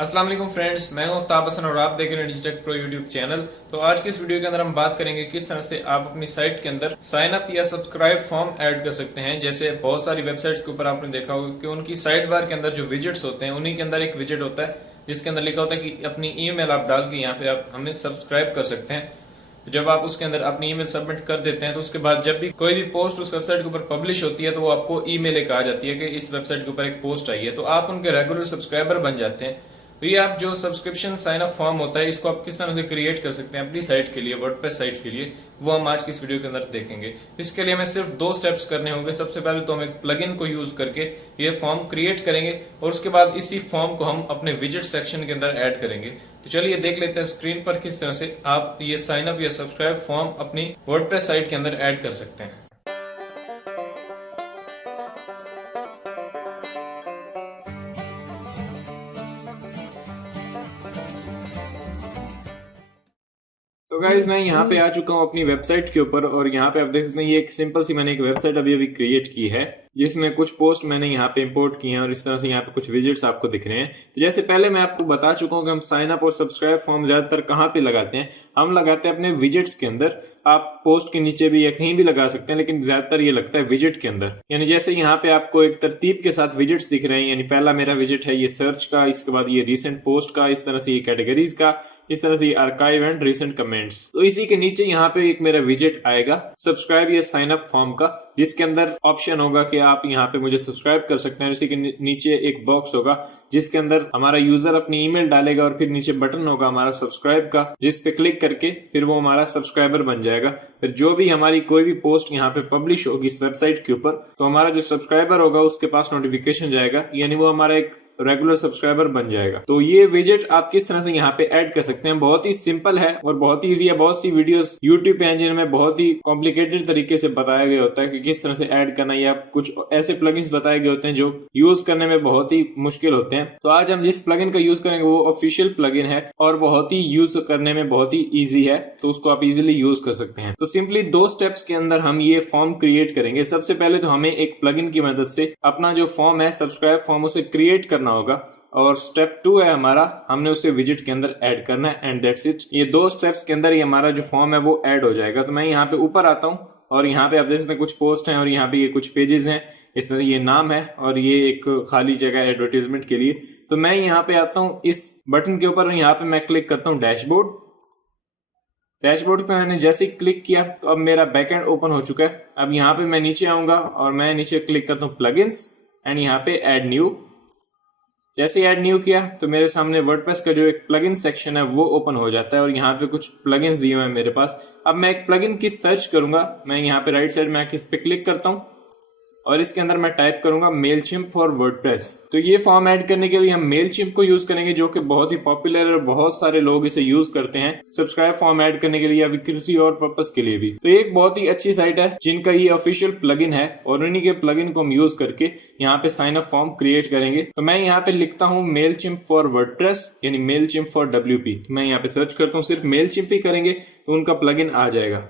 अस्सलाम वालेकुम फ्रेंड्स, मैं हूं आफ्ताब हसन और आप देख रहे हैं डिजिटेक प्रो यूट्यूब चैनल। तो आज की इस वीडियो के अंदर हम बात करेंगे किस तरह से आप अपनी साइट के अंदर साइन अप या सब्सक्राइब फॉर्म ऐड कर सकते हैं। जैसे बहुत सारी वेबसाइट्स के ऊपर आपने देखा होगा कि उनकी साइड बार के अंदर जो विजेट्स होते हैं उन्हीं के अंदर एक विजेट होता है जिसके अंदर लिखा होता है कि अपनी ईमेल आप डाल के यहाँ पे आप हमें सब्सक्राइब कर सकते हैं। जब आप उसके अंदर अपनी ईमेल सबमिट कर देते हैं तो उसके बाद जब भी कोई भी पोस्ट उस वेबसाइट के ऊपर पब्लिश होती है तो वो आपको ईमेल एक आ जाती है कि इस वेबसाइट के ऊपर एक पोस्ट आई है, तो आप उनके रेगुलर सब्सक्राइबर बन जाते हैं। तो ये आप जो सब्सक्रिप्शन साइन अप फॉर्म होता है इसको आप किस तरह से क्रिएट कर सकते हैं अपनी साइट के लिए, वर्डप्रेस साइट के लिए, वो हम आज की इस वीडियो के अंदर देखेंगे। इसके लिए हमें सिर्फ 2 स्टेप्स करने होंगे। सबसे पहले तो हम एक प्लगइन को यूज करके ये फॉर्म क्रिएट करेंगे और उसके बाद इसी फॉर्म को हम अपने विजेट सेक्शन के अंदर ऐड करेंगे। तो चलिए देख लेते हैं स्क्रीन पर किस तरह से आप ये साइन अप या सब्सक्राइब फॉर्म अपनी वर्डप्रेस साइट के अंदर ऐड कर सकते हैं। तो गाइज मैं यहाँ पे आ चुका हूँ अपनी वेबसाइट के ऊपर और यहाँ पे आप देख सकते हैं ये एक सिंपल सी मैंने एक वेबसाइट अभी क्रिएट की है जिसमें कुछ पोस्ट मैंने यहाँ पे इंपोर्ट किए हैं और इस तरह से यहाँ पे कुछ विजिट्स आपको दिख रहे हैं। तो जैसे पहले मैं आपको बता चुका हूँ कि हम साइन अप और सब्सक्राइब फॉर्म ज्यादातर कहाँ पे लगाते हैं, हम लगाते हैं अपने विजिट्स के अंदर। आप पोस्ट के नीचे भी या कहीं भी लगा सकते हैं लेकिन ज्यादातर ये लगता है विजिट के अंदर। यानी जैसे यहाँ पे आपको एक तरतीब के साथ विजिट्स दिख रहे हैं, यानी पहला मेरा विजिट है ये सर्च का, इसके बाद ये रिसेंट पोस्ट का, इस तरह से ये कैटेगरीज का, इस तरह से ये आर्काइव एंड रिसेंट कमेंट्स। तो इसी के नीचे यहाँ पे एक मेरा विजेट आएगा सब्सक्राइब या साइन अप फॉर्म का, जिसके अंदर ऑप्शन होगा कि आप यहाँ पे मुझे सब्सक्राइब कर सकते हैं। इसी के नीचे एक बॉक्स होगा जिसके अंदर हमारा यूजर अपनी ईमेल डालेगा और फिर नीचे बटन होगा हमारा सब्सक्राइब का, जिस पे क्लिक करके फिर वो हमारा सब्सक्राइबर बन जाएगा। फिर जो भी हमारी कोई भी पोस्ट यहाँ पे पब्लिश होगी इस वेबसाइट के ऊपर तो हमारा जो सब्सक्राइबर होगा उसके पास नोटिफिकेशन जाएगा, यानी वो हमारा एक रेगुलर सब्सक्राइबर बन जाएगा। तो ये विजेट आप किस तरह से यहाँ पे ऐड कर सकते हैं, बहुत ही सिंपल है और बहुत ही इजी है। बहुत सी वीडियोस यूट्यूब पे हैं जिनमें बहुत ही कॉम्प्लिकेटेड तरीके से बताया गया होता है कि किस तरह से ऐड करना, या कुछ ऐसे प्लगइन्स बताए गए होते हैं जो यूज करने में बहुत ही मुश्किल होते हैं। तो आज हम जिस प्लगइन का यूज करेंगे वो ऑफिशियल प्लगइन है और बहुत ही यूज करने में बहुत ही ईजी है, तो उसको आप इजिली यूज कर सकते हैं। तो सिंपली 2 स्टेप्स के अंदर हम ये फॉर्म क्रिएट करेंगे। सबसे पहले तो हमें एक प्लगइन की मदद से अपना जो फॉर्म है सब्सक्राइब फॉर्म उसे क्रिएट करना होगा और स्टेप 2 है हमारा, हमने उसे विजिट के अंदर ऐड करना है एंड दैट्स इट। ये 2 स्टेप्स के अंदर ही हमारा जो फॉर्म है वो ऐड हो जाएगा। तो मैं यहाँ पे ऊपर आता हूँ और यहाँ पे आप देख सकते हैं कुछ पोस्ट हैं और यहाँ पे ये कुछ पेजेस हैं, इस ये नाम है और ये एक खाली जगह एडवर्टीजमेंट के लिए। तो मैं यहाँ पे आता हूँ इस बटन के ऊपर, यहाँ पे मैं क्लिक करता हूँ डैशबोर्ड। डैशबोर्ड पे मैंने जैसे ही क्लिक किया तो अब मेरा बैकएंड ओपन हो चुका है। अब यहाँ पे मैं नीचे आऊंगा और मैं नीचे क्लिक करता हूँ प्लगइन्स एंड यहाँ पे ऐड न्यू। जैसे ऐड न्यू किया तो मेरे सामने वर्डप्रेस का जो एक प्लगइन सेक्शन है वो ओपन हो जाता है और यहाँ पे कुछ प्लगइन्स दिए हुए हैं मेरे पास। अब मैं एक प्लगइन की सर्च करूंगा, मैं यहाँ पे राइट साइड में आके इस पे क्लिक करता हूँ और इसके अंदर मैं टाइप करूंगा मेलचिम्प फॉर वर्डप्रेस। तो ये फॉर्म ऐड करने के लिए हम मेलचिम्प को यूज करेंगे जो कि बहुत ही पॉपुलर है और बहुत सारे लोग इसे यूज करते हैं सब्सक्राइब फॉर्म ऐड करने के लिए या किसी और पर्पस के लिए भी। तो ये एक बहुत ही अच्छी साइट है जिनका ये ऑफिशियल प्लगइन है और उन्हीं के प्लगइन को हम यूज करके यहाँ पे साइन अप फॉर्म क्रिएट करेंगे। तो मैं यहाँ पे लिखता हूँ मेलचिम्प फॉर वर्डप्रेस यानी मेलचिम्प फॉर WP। तो मैं यहाँ पे सर्च करता हूँ, सिर्फ मेलचिम्प ही करेंगे तो उनका प्लगइन आ जाएगा।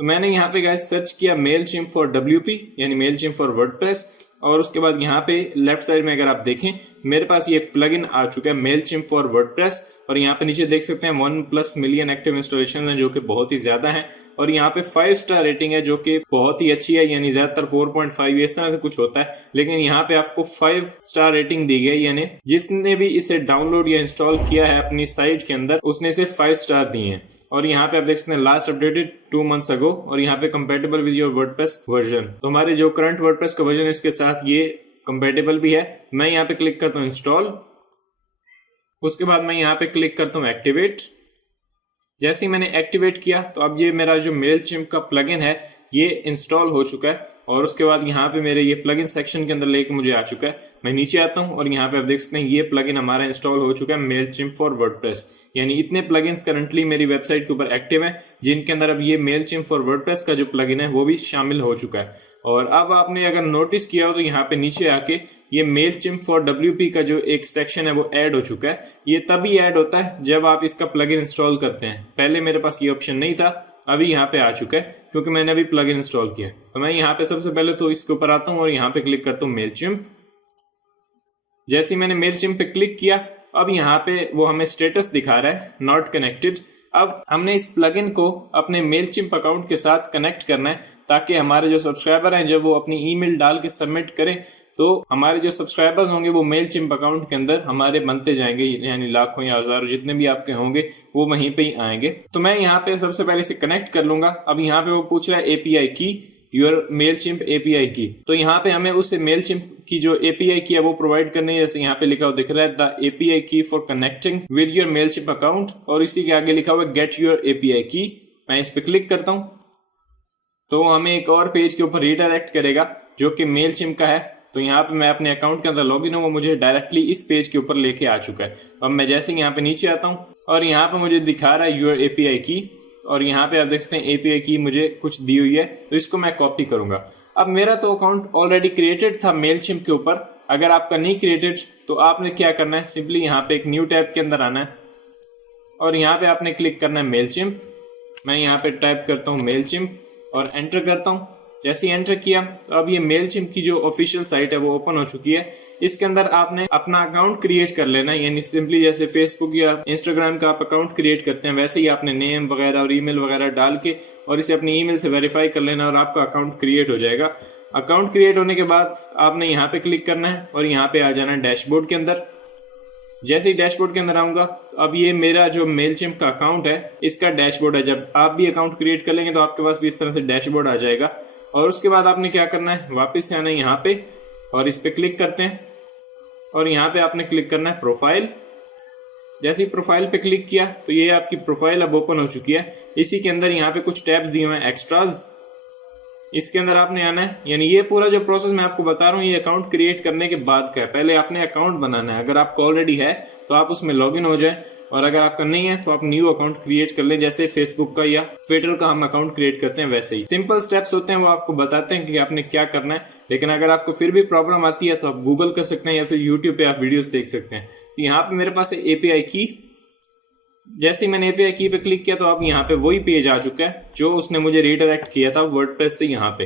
तो मैंने यहाँ पे गाइस सर्च किया मेलचिम्प फॉर WP यानी मेलचिम्प फॉर वर्डप्रेस और उसके बाद यहाँ पे लेफ्ट साइड में अगर आप देखें मेरे पास ये प्लगइन आ चुका है मेलचिम्प फॉर वर्डप्रेस और यहाँ पे नीचे देख सकते हैं 1+ मिलियन एक्टिव इंस्टॉलेशन है जो कि बहुत ही ज्यादा है और यहाँ पे 5 स्टार रेटिंग है जो कि बहुत ही अच्छी है, यानी ज्यादातर 4.5 इस तरह से कुछ होता है लेकिन यहाँ पे आपको 5 स्टार रेटिंग दी गई, यानी जिसने भी इसे डाउनलोड या इंस्टॉल किया है अपनी साइट के अंदर उसने इसे 5 स्टार दिए हैं। और यहाँ पे आप देख सकते हैं लास्ट अपडेटेड 2 मंथ्स अगो और यहाँ पे compatible with your WordPress version. तो हमारे जो करंट वर्डप्रेस का वर्जन इसके साथ ये कंपेटेबल भी है। मैं यहाँ पे क्लिक करता हूँ इंस्टॉल, उसके बाद मैं यहाँ पे क्लिक करता हूँ एक्टिवेट। जैसे ही मैंने एक्टिवेट किया तो अब ये मेरा जो मेलचिम्प का प्लगइन है ये इंस्टॉल हो चुका है और उसके बाद यहाँ पे मेरे ये प्लगइन सेक्शन के अंदर लेके मुझे आ चुका है। मैं नीचे आता हूँ और यहाँ पे आप देख सकते हैं ये प्लगइन हमारा इंस्टॉल हो चुका है मेलचिम्प फॉर वर्डप्रेस, यानी इतने प्लगइन्स करंटली मेरी वेबसाइट के ऊपर एक्टिव हैं जिनके अंदर अब ये मेलचिम्प फॉर वर्डप्रेस का जो प्लगइन है वो भी शामिल हो चुका है। और अब आपने अगर नोटिस किया हो तो यहाँ पे नीचे आके ये मेलचिम्प फॉर WP का जो एक सेक्शन है वो ऐड हो चुका है। ये तभी ऐड होता है जब आप इसका प्लगइन इंस्टॉल करते हैं, पहले मेरे पास ये ऑप्शन नहीं था, अभी यहाँ पे आ चुका है क्योंकि मैंने अभी प्लगइन इंस्टॉल किया। तो मैं यहाँ पे सबसे पहले तो इसके ऊपर आता हूँ और यहाँ पे क्लिक करता हूँ मेलचिम्प। जैसे ही मैंने मेलचिम्प पे क्लिक किया अब यहाँ पे वो हमें स्टेटस दिखा रहा है नॉट कनेक्टेड। अब हमने इस प्लगइन को अपने मेलचिम्प अकाउंट के साथ कनेक्ट करना है ताकि हमारे जो सब्सक्राइबर हैं जब वो अपनी ईमेल डाल के सबमिट करें तो हमारे जो सब्सक्राइबर्स होंगे वो मेलचिम्प अकाउंट के अंदर हमारे बनते जाएंगे, यानी लाखों या हजारों जितने भी आपके होंगे वो वहीं पे ही आएंगे। तो मैं यहाँ पे सबसे पहले इसे कनेक्ट कर लूंगा। अब यहाँ पे वो पूछ रहा है एपीआई की, योर मेलचिम्प एपीआई की। तो यहाँ पे हमें उस मेलचिम्प की जो एपीआई की है वो प्रोवाइड करनी है। जैसे यहाँ पे लिखा हुआ दिख रहा है द एपीआई की for connecting with your Mailchimp account, और इसी के आगे लिखा हुआ है गेट योर एपीआई की। मैं इस पे क्लिक करता हूँ तो हमें एक और पेज के ऊपर रीडायरेक्ट करेगा जो कि मेलचिम्प का है। तो यहाँ पे मैं अपने अकाउंट के अंदर लॉगिन हूँ, वो मुझे डायरेक्टली इस पेज के ऊपर लेके आ चुका है। अब मैं जैसे यहाँ पे नीचे आता हूँ और यहाँ पे मुझे दिखा रहा है योर एपीआई की, और यहाँ पे आप देख सकते हैं एपीआई की मुझे कुछ दी हुई है, तो इसको मैं कॉपी करूंगा। अब मेरा तो अकाउंट ऑलरेडी क्रिएटेड था मेलचिम्प के ऊपर। अगर आपका नहीं क्रिएटेड तो आपने क्या करना है, सिंपली यहाँ पे एक न्यू टैब के अंदर आना है और यहाँ पे आपने क्लिक करना है मेलचिम्प। मैं यहाँ पे टाइप करता हूँ मेलचिम्प और एंटर करता हूँ। जैसे ही एंटर किया तो अब ये मेलचिम्प की जो ऑफिशियल साइट है वो ओपन हो चुकी है। इसके अंदर आपने अपना अकाउंट क्रिएट कर लेना है, यानी सिंपली जैसे फेसबुक या इंस्टाग्राम का आप अकाउंट क्रिएट करते हैं वैसे ही आपने नेम वगैरह और ईमेल वगैरह डाल के और इसे अपनी ईमेल से वेरीफाई कर लेना और आपका अकाउंट क्रिएट हो जाएगा। अकाउंट क्रिएट होने के बाद आपने यहाँ पे क्लिक करना है और यहाँ पे आ जाना है डैशबोर्ड के अंदर। जैसे ही डैशबोर्ड के अंदर आऊंगा अब ये मेरा जो मेलचिम्प का अकाउंट है इसका डैशबोर्ड है। जब आप भी अकाउंट क्रिएट कर लेंगे तो आपके पास भी इस तरह से डैशबोर्ड आ जाएगा। और उसके बाद आपने क्या करना है, वापस से आना है यहाँ पे और इस पे क्लिक करते हैं और यहाँ पे आपने क्लिक करना है प्रोफाइल। जैसे ही प्रोफाइल पे क्लिक किया तो ये आपकी प्रोफाइल अब ओपन हो चुकी है। इसी के अंदर यहाँ पे कुछ टैब्स दिए हुए हैं एक्स्ट्राज, इसके अंदर आपने आना है। यानी ये पूरा जो प्रोसेस मैं आपको बता रहा हूँ ये अकाउंट क्रिएट करने के बाद का है। पहले आपने अकाउंट बनाना है, अगर आपका ऑलरेडी है तो आप उसमें लॉगिन हो जाए, और अगर आपका नहीं है तो आप न्यू अकाउंट क्रिएट कर लें, जैसे फेसबुक का या ट्विटर का हम अकाउंट क्रिएट करते हैं वैसे ही। सिंपल स्टेप्स होते हैं, वो आपको बताते हैं कि आपने क्या करना है। लेकिन अगर आपको फिर भी प्रॉब्लम आती है तो आप गूगल कर सकते हैं या फिर यूट्यूब पे आप वीडियोस देख सकते हैं। यहाँ पे मेरे पास है एपीआई की। जैसे ही मैंने एपीआई की पे क्लिक किया तो अब यहाँ पे वही पेज आ चुका है जो उसने मुझे रीडायरेक्ट किया था वर्डप्रेस से यहाँ पे।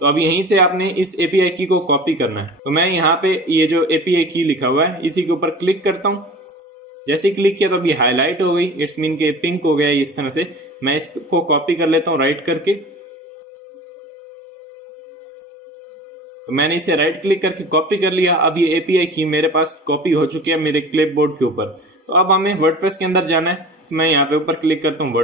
तो अब यहीं से आपने इस एपीआई की को कॉपी करना है। तो मैं यहाँ पे ये जो एपीआई की लिखा हुआ है इसी के ऊपर क्लिक करता हूँ। जैसे ही क्लिक किया तो अभी हाईलाइट हो गई, इट्स मीन के पिंक हो गया इस तरह से। मैं इसको कॉपी कर लेता हूँ राइट करके। तो मैंने इसे राइट क्लिक करके कॉपी कर लिया। अब ये एपीआई की मेरे पास कॉपी हो चुकी है मेरे क्लिपबोर्ड के ऊपर। तो अब हमें वर्डप्रेस के अंदर जाना है। तो मैं यहाँ पे ऊपर क्लिक करता हूँ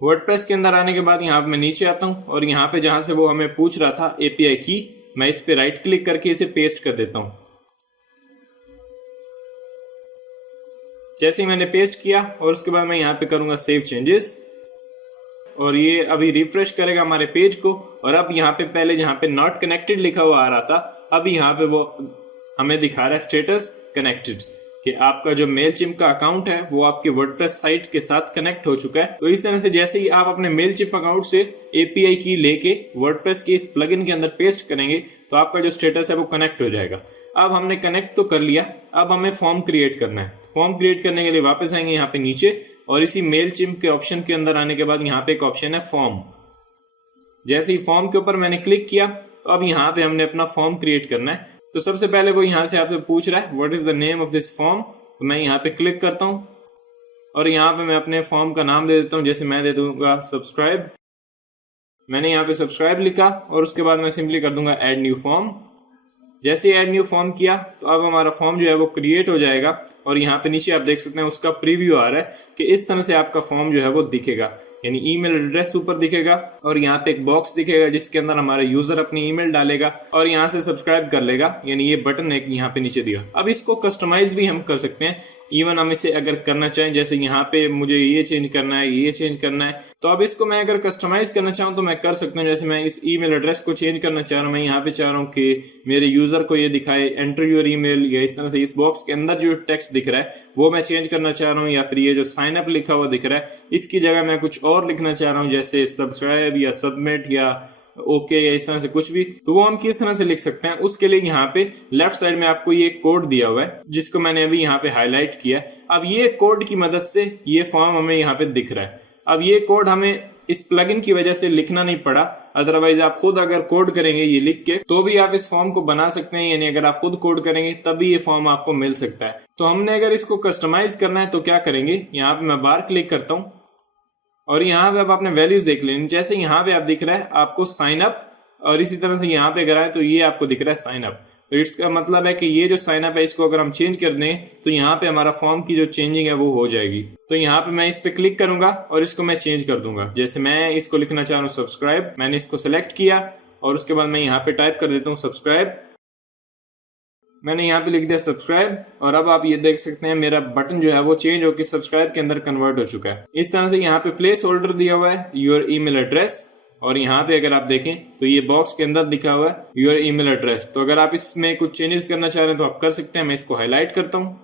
वर्डप्रेस के अंदर आने के बाद यहाँ पे मैं नीचे आता हूँ और यहाँ पे जहां से वो हमें पूछ रहा था एपीआई की, मैं इस पे राइट क्लिक करके इसे पेस्ट कर देता हूँ। जैसे ही मैंने पेस्ट किया और उसके बाद मैं यहाँ पे करूंगा सेव चेंजेस, और ये अभी रिफ्रेश करेगा हमारे पेज को। और अब यहाँ पे पहले जहाँ पे नॉट कनेक्टेड लिखा हुआ आ रहा था, अब यहाँ पे वो हमें दिखा रहा है स्टेटस कनेक्टेड, कि आपका जो मेलचिम्प का अकाउंट है वो आपके वर्डप्रेस साइट के साथ कनेक्ट हो चुका है। तो इस तरह से जैसे ही आप अपने मेलचिम्प अकाउंट से एपीआई की लेके वर्डप्रेस के इस प्लगइन के अंदर पेस्ट करेंगे तो आपका जो स्टेटस है वो कनेक्ट हो जाएगा। अब हमने कनेक्ट तो कर लिया, अब हमें फॉर्म क्रिएट करना है। फॉर्म क्रिएट करने के लिए वापस आएंगे यहाँ पे नीचे और इसी मेलचिम्प के ऑप्शन के अंदर आने के बाद यहाँ पे एक ऑप्शन है फॉर्म। जैसे ही फॉर्म के ऊपर मैंने क्लिक किया तो अब यहाँ पे हमने अपना फॉर्म क्रिएट करना है। तो सबसे पहले वो यहाँ से आपसे पूछ रहा है what is the name of this form. तो मैं यहाँ पे क्लिक करता हूँ और यहाँ पे मैं अपने फॉर्म का नाम दे देता हूँ। जैसे मैं दे दूंगा सब्सक्राइब। मैंने यहाँ पे सब्सक्राइब लिखा और उसके बाद मैं सिंपली कर दूंगा ऐड न्यू फॉर्म। जैसे ऐड न्यू फॉर्म किया तो अब हमारा फॉर्म जो है वो क्रिएट हो जाएगा। और यहाँ पे नीचे आप देख सकते हैं उसका प्रीव्यू आ रहा है कि इस तरह से आपका फॉर्म जो है वो दिखेगा, यानी ईमेल एड्रेस ऊपर दिखेगा और यहाँ पे एक बॉक्स दिखेगा जिसके अंदर हमारा यूजर अपनी ईमेल डालेगा और यहाँ से सब्सक्राइब कर लेगा, यानी ये बटन है यहाँ पे नीचे दिया। अब इसको कस्टमाइज भी हम कर सकते हैं, इवन हम इसे अगर करना चाहें, जैसे यहाँ पे मुझे ये चेंज करना है, ये चेंज करना है, तो अब इसको मैं अगर कस्टमाइज करना चाहूँ तो मैं कर सकता हूँ। जैसे मैं इस ईमेल एड्रेस को चेंज करना चाह रहा हूँ, मैं यहाँ पे चाह रहा हूँ कि मेरे यूजर को ये दिखाए एंटर योर ईमेल, या इस तरह से इस बॉक्स के अंदर जो टेक्स्ट दिख रहा है वो मैं चेंज करना चाह रहा हूँ, या फिर ये जो साइन अप लिखा हुआ दिख रहा है इसकी जगह मैं कुछ और लिखना चाह रहा हूँ, जैसे सब्सक्राइब या सबमिट या ओके या इस तरह से कुछ भी। तो वो हम किस तरह से लिख सकते हैं, उसके लिए यहाँ पे लेफ्ट साइड में आपको ये कोड दिया हुआ है जिसको मैंने अभी यहाँ पे हाईलाइट किया। अब ये कोड की मदद से ये फॉर्म हमें यहाँ पे दिख रहा है। अब ये कोड हमें इस प्लगइन की वजह से लिखना नहीं पड़ा। अदरवाइज आप खुद अगर कोड करेंगे ये लिख के तो भी आप इस फॉर्म को बना सकते हैं, यानी अगर आप खुद कोड करेंगे तभी ये फॉर्म आपको मिल सकता है। तो हमने अगर इसको कस्टमाइज करना है तो क्या करेंगे, यहाँ पे मैं बार क्लिक करता हूँ और यहाँ पे आप अपने वैल्यूज देख लें। जैसे यहाँ पे आप दिख रहा है आपको साइन अप, और इसी तरह से यहाँ पे अगर आए तो ये आपको दिख रहा है साइन अप। तो इसका मतलब है कि ये जो साइन अप है इसको अगर हम चेंज कर दें तो यहाँ पे हमारा फॉर्म की जो चेंजिंग है वो हो जाएगी। तो यहाँ पे मैं इस पे क्लिक करूंगा और इसको मैं चेंज कर दूंगा। जैसे मैं इसको लिखना चाह रहा हूँ सब्सक्राइब, मैंने इसको सिलेक्ट किया और उसके बाद मैं यहाँ पे टाइप कर देता हूँ सब्सक्राइब। मैंने यहाँ पे लिख दिया सब्सक्राइब और अब आप ये देख सकते हैं मेरा बटन जो है वो चेंज होकर सब्सक्राइब के अंदर कन्वर्ट हो चुका है। इस तरह से यहाँ पे प्लेस होल्डर दिया हुआ है योर ईमेल एड्रेस, और यहाँ पे अगर आप देखें तो ये बॉक्स के अंदर लिखा हुआ है योर ईमेल एड्रेस। तो अगर आप इसमें कुछ चेंजेस करना चाह रहे हैं तो आप कर सकते हैं। मैं इसको हाईलाइट करता हूँ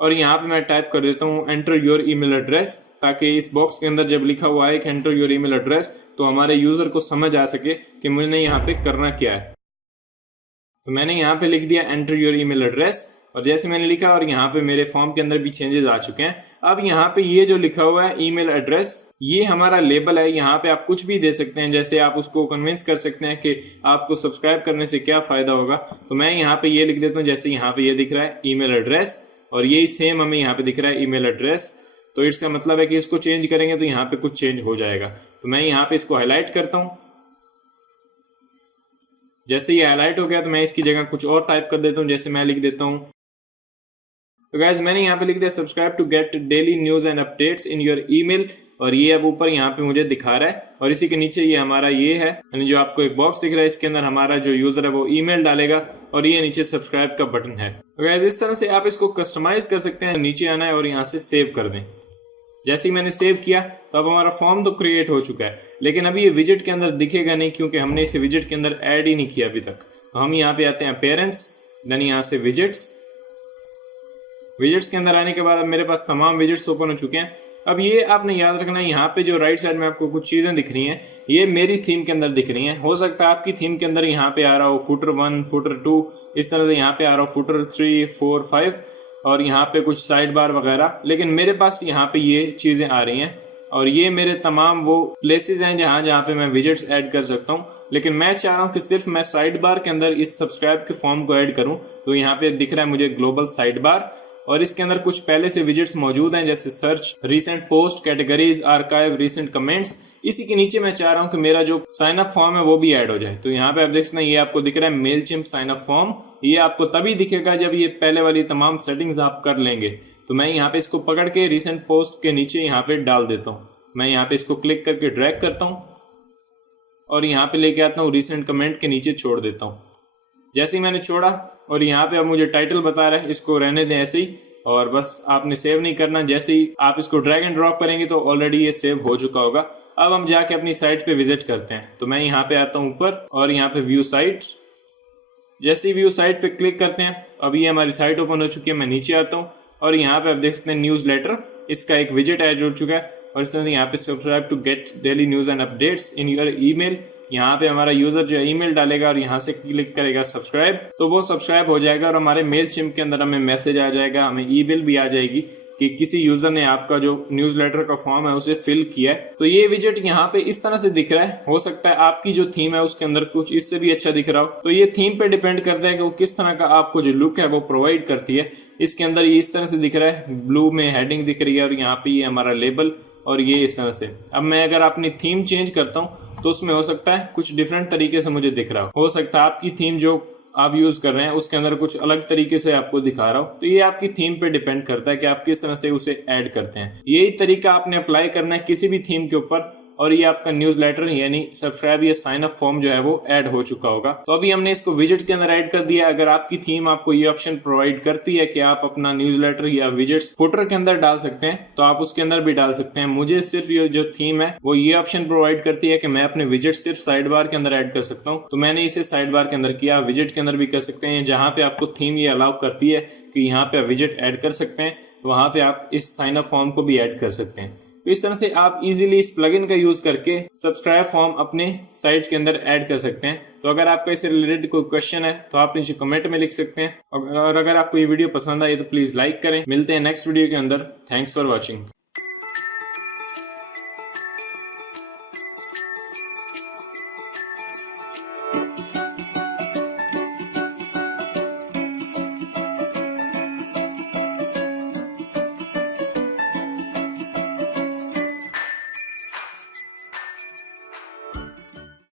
और यहाँ पे मैं टाइप कर देता हूँ एंटर योर ईमेल एड्रेस, ताकि इस बॉक्स के अंदर जब लिखा हुआ है कि एंटर योर ईमेल एड्रेस तो हमारे यूजर को समझ आ सके कि मुझे यहाँ पे करना क्या है। तो मैंने यहाँ पे लिख दिया एंटर योर ईमेल एड्रेस, और जैसे मैंने लिखा और यहाँ पे मेरे फॉर्म के अंदर भी चेंजेस आ चुके हैं। अब यहाँ पे ये जो लिखा हुआ है ईमेल एड्रेस, ये हमारा लेबल है। यहाँ पे आप कुछ भी दे सकते हैं, जैसे आप उसको कन्विंस कर सकते हैं कि आपको सब्सक्राइब करने से क्या फायदा होगा। तो मैं यहाँ पे ये लिख देता हूँ, जैसे यहाँ पे ये दिख रहा है ईमेल एड्रेस, और यही सेम हमें यहाँ पे दिख रहा है ईमेल एड्रेस। तो इसका मतलब है कि इसको चेंज करेंगे तो यहाँ पे कुछ चेंज हो जाएगा। तो मैं यहाँ पे इसको हाईलाइट करता हूँ। जैसे ये हाईलाइट हो गया तो मैं इसकी जगह कुछ और टाइप कर देता हूँ। जैसे मैं लिख देता हूँ, तो गाइज मैंने यहाँ पे लिख दिया subscribe to get daily news and updates in your email, और ये अब ऊपर यहाँ पे मुझे दिखा रहा है। और इसी के नीचे ये हमारा ये है, यानी जो आपको एक बॉक्स दिख रहा है इसके अंदर हमारा जो यूजर है वो ईमेल डालेगा, और ये नीचे सब्सक्राइब का बटन है। तो गाइज इस तरह से आप इसको कस्टमाइज कर सकते हैं। नीचे आना है और यहाँ से सेव कर दें। जैसे ही मैंने सेव किया तो अब हमारा फॉर्म तो क्रिएट हो चुका है, लेकिन अभी ये विजेट के अंदर दिखेगा नहीं, क्योंकि हमने इसे विजेट के अंदर ऐड ही नहीं किया अभी तक। तो हम यहाँ पे आते हैं पेरेंट्स, देन यहाँ से विजेट्स। विजेट्स के अंदर आने के बाद अब मेरे पास तमाम विजेट्स ओपन हो चुके हैं। अब ये आपने याद रखना है, यहाँ पे जो राइट साइड में आपको कुछ चीजें दिख रही हैं ये मेरी थीम के अंदर दिख रही हैं। हो सकता है आपकी थीम के अंदर यहाँ पे आ रहा हो फुटर 1, फुटर 2, इस तरह से यहाँ पे आ रहा हो फुटर 3, 4, 5, और यहाँ पे कुछ साइड बार वगैरह, लेकिन मेरे पास यहाँ पे ये चीजें आ रही हैं। और ये मेरे तमाम वो प्लेसेस हैं जहाँ पे मैं विजेट्स ऐड कर सकता हूँ। लेकिन मैं चाह रहा हूँ कि सिर्फ मैं साइड बार के अंदर इस सब्सक्राइब के फॉर्म को ऐड करूँ। तो यहाँ पे दिख रहा है मुझे ग्लोबल साइड बार, और इसके अंदर कुछ पहले से विजेट्स मौजूद हैं, जैसे search, recent post, categories, archive, recent comments. इसी के नीचे मैं चाह रहा हूं कि मेरा जो साइन अप फॉर्म है वो भी ऐड हो जाए। तो यहाँ पे आप देख सकते हैं ये आपको दिख रहा है मेलचिम्प साइन अप फॉर्म। ये आपको तभी दिखेगा जब ये पहले वाली तमाम सेटिंग्स आप कर लेंगे। तो मैं यहाँ पे इसको पकड़ के रीसेंट पोस्ट के नीचे यहाँ पे डाल देता हूँ। मैं यहाँ पे इसको क्लिक करके ड्रैग करता हूँ और यहाँ पे लेके आता हूँ, रीसेंट कमेंट के नीचे छोड़ देता हूँ। जैसे ही मैंने छोड़ा और यहाँ पे अब मुझे टाइटल बता रहा है, इसको रहने दें ऐसे ही, और बस आपने सेव नहीं करना। जैसे ही आप इसको ड्रैग एंड ड्रॉप करेंगे तो ऑलरेडी ये सेव हो चुका होगा। अब हम जाके अपनी साइट पे विजिट करते हैं। तो मैं यहाँ पे आता हूँ ऊपर और यहाँ पे व्यू साइट। जैसे ही व्यू साइट पे क्लिक करते हैं अब ये हमारी साइट ओपन हो चुकी है। मैं नीचे आता हूँ और यहाँ पे आप देख सकते हैं न्यूज लेटर, इसका एक विजिट ऐड हो चुका है। और इस तरह से यहाँ पे subscribe to get daily news and updates in your email, यहाँ पे हमारा यूजर जो है ईमेल डालेगा और यहाँ से क्लिक करेगा सब्सक्राइब, तो वो सब्सक्राइब हो जाएगा और हमारे मेलचिम्प के अंदर हमें मैसेज आ जाएगा, हमें ईमेल भी आ जाएगी कि किसी यूजर ने आपका जो न्यूज़लेटर का फॉर्म है उसे फिल किया है। तो ये विजेट यहाँ पे इस तरह से दिख रहा है। हो सकता है आपकी जो थीम है उसके अंदर कुछ इससे भी अच्छा दिख रहा हो। तो ये थीम पे डिपेंड करता है कि वो किस तरह का आपको जो लुक है वो प्रोवाइड करती है। इसके अंदर ये इस तरह से दिख रहा है, ब्लू में हेडिंग दिख रही है और यहाँ पे ये हमारा लेबल और ये इस तरह से। अब मैं अगर अपनी थीम चेंज करता हूँ तो उसमें हो सकता है कुछ डिफरेंट तरीके से मुझे दिख रहा हो सकता है आपकी थीम जो आप यूज कर रहे हैं उसके अंदर कुछ अलग तरीके से आपको दिखा रहा हो। तो ये आपकी थीम पे डिपेंड करता है कि आप किस तरह से उसे ऐड करते हैं। यही तरीका आपने अप्लाई करना है किसी भी थीम के ऊपर और ये आपका न्यूज़लेटर यानी सब्सक्राइब या साइन अप फॉर्म जो है वो ऐड हो चुका होगा। तो अभी हमने इसको विजेट के अंदर ऐड कर दिया। अगर आपकी थीम आपको ये ऑप्शन प्रोवाइड करती है कि आप अपना न्यूज़लेटर या विजेट्स फुटर के अंदर डाल सकते हैं तो आप उसके अंदर भी डाल सकते हैं। मुझे सिर्फ ये जो थीम है वो ये ऑप्शन प्रोवाइड करती है कि मैं अपने विजेट सिर्फ साइड बार के अंदर ऐड कर सकता हूँ। तो मैंने इसे साइड बार के अंदर किया। विजेट के अंदर भी कर सकते हैं। जहाँ पे आपको थीम ये अलाउ करती है कि यहाँ पे विजेट ऐड कर सकते हैं, वहां पे आप इस साइन अप फॉर्म को भी ऐड कर सकते हैं। तो इस तरह से आप इजीली इस प्लगइन का यूज करके सब्सक्राइब फॉर्म अपने साइट के अंदर ऐड कर सकते हैं। तो अगर आपका इससे रिलेटेड कोई क्वेश्चन है तो आप नीचे कमेंट में लिख सकते हैं और अगर आपको ये वीडियो पसंद आई तो प्लीज लाइक करें। मिलते हैं नेक्स्ट वीडियो के अंदर। Thanks for watching.